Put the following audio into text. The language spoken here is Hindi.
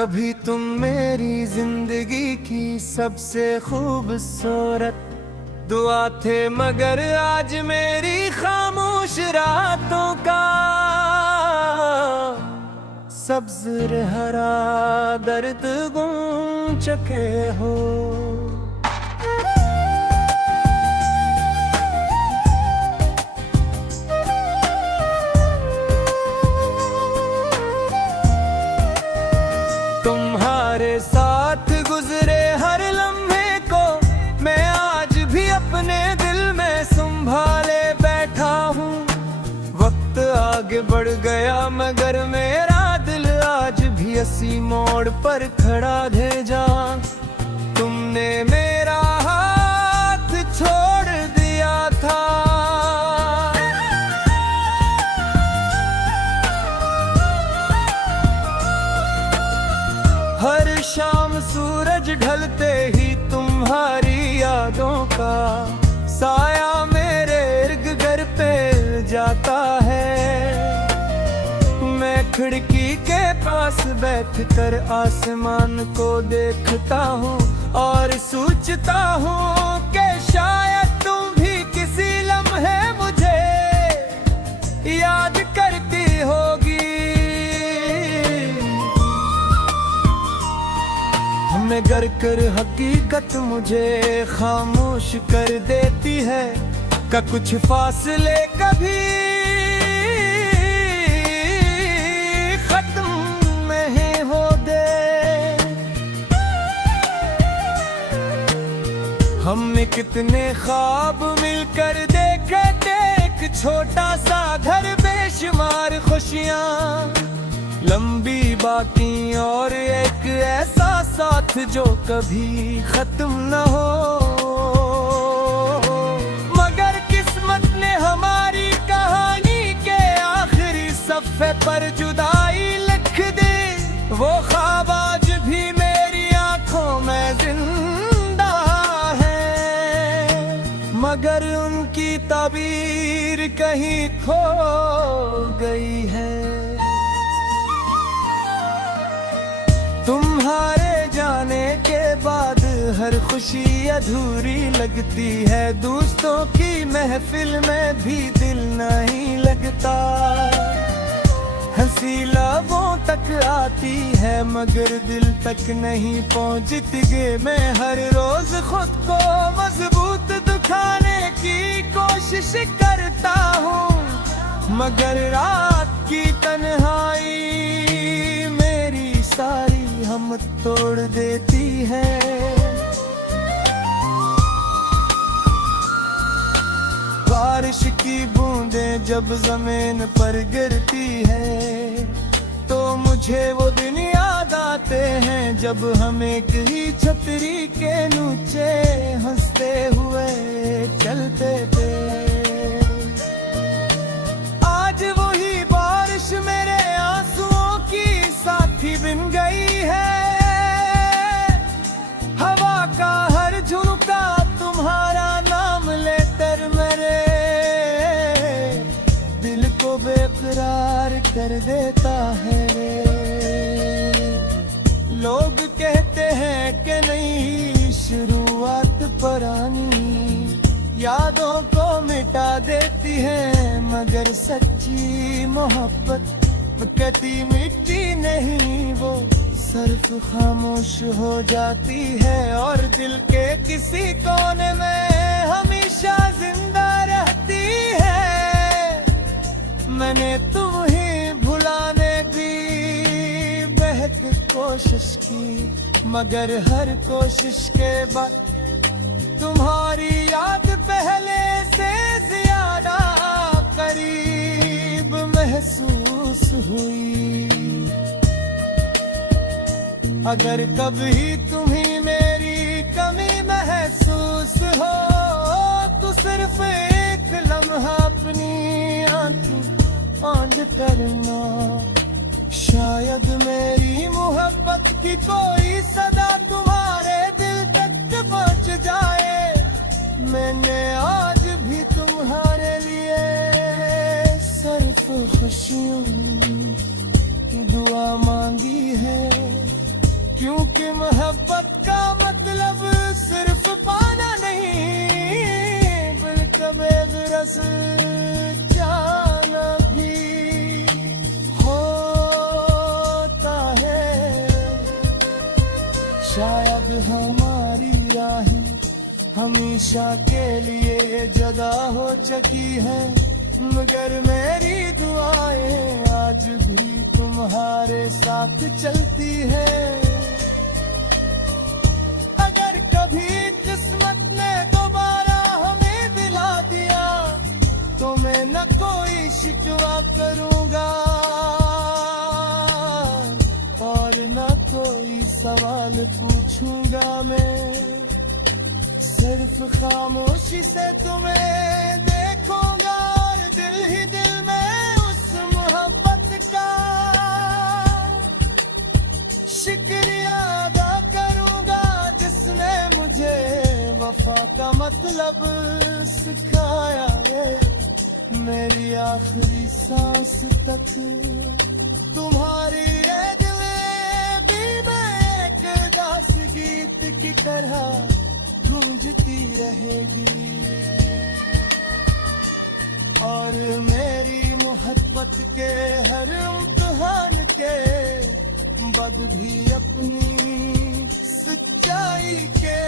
कभी तुम मेरी जिंदगी की सबसे खूबसूरत दुआ थे, मगर आज मेरी खामोश रातों का सब्ज हरा दर्द गुम चुके हो। तुम्हारे साथ गुजरे हर लम्हे को मैं आज भी अपने दिल में संभाले बैठा हूँ। वक्त आगे बढ़ गया मगर मेरा दिल आज भी इसी मोड़ पर खड़ा है जहाँ तुमने मेरा हाथ छोड़ दिया था। हर शाम सूरज ढलते ही तुम्हारी यादों का साया मेरे इर्द गिर्द पे जाता है। मैं खिड़की के पास बैठकर आसमान को देखता हूँ और सोचता हूँ कि शायद तुम भी किसी लम्हे मुझे याद करती होगी। मगर कर हकीकत मुझे खामोश कर देती है का कुछ फासले कभी खत्म नहीं होते। हमने कितने ख्वाब मिलकर देखे थे, एक छोटा सा घर बेशुमार खुशियाँ लंबी बाकी और एक ऐसा साथ जो कभी खत्म न हो। मगर किस्मत ने हमारी कहानी के आखिरी सफ़े पर जुदाई लिख दी। वो ख्वाब आज भी मेरी आंखों में जिंदा है, मगर उनकी ताबीर कहीं खो गई है। तुम्हारे जाने के बाद हर खुशी अधूरी लगती है, दोस्तों की महफिल में भी दिल नहीं लगता। हंसी लबों तक आती है मगर दिल तक नहीं पहुंचती। मैं हर रोज खुद को मजबूत दिखाने की कोशिश करता हूँ, मगर रात की तन्हाई मेरी सारी हम तोड़ देती है। बारिश की बूंदें जब जमीन पर गिरती है तो मुझे वो दिन याद आते हैं जब हम एक ही छतरी के नीचे हंसते हुए चलते थे। आज वही बारिश मेरे आंसुओं की साथी बन गई है। हवा का हर झुमका तुम्हारा नाम लेकर मेरे दिल को बेकरार कर देता है। लोग कहते हैं कि नई शुरुआत पुरानी यादों को मिटा देती है, मगर सच्ची मोहब्बत कभी मिटती नहीं, वो सिर्फ खामोश हो जाती है और दिल के किसी कोने में हमेशा जिंदा रहती है। मैंने तुम्हें भुलाने की बेहद कोशिश की, मगर हर कोशिश के बाद तुम्हारी याद पहले से ज्यादा करीब महसूस हुई। अगर कभी तुम्हें मेरी कमी महसूस हो तो सिर्फ एक लम्हा अपनी आंखें बंद करना। शायद मेरी मोहब्बत की कोई सदा तुम्हारे दिल तक पहुंच जाए। मैंने आज भी तुम्हारे लिए सिर्फ खुशियों की दुआ मांगी है। मोहब्बत का मतलब सिर्फ पाना नहीं, बिल्कुल रस जाना भी होता है। शायद हमारी राहें हमेशा के लिए जुदा हो चुकी है, मगर मेरी दुआएं आज भी तुम्हारे साथ चलती है। अगर कभी किस्मत ने दोबारा हमें दिला दिया तो मैं न कोई शिकवा करूंगा और न कोई सवाल पूछूंगा। मैं सिर्फ खामोशी से तुम्हें देखूंगा और दिल ही दिल में उस मोहब्बत का शुक्रिया अदा करूंगा जिसने मुझे वफा का मतलब सिखाया है। मेरी आखिरी सांस तक तुम्हारी ये दिल भी मैं एक दास गीत की तरह गूंजती रहेगी और मेरी मोहब्बत के हर इम्तिहान के बाद भी अपनी सच्चाई के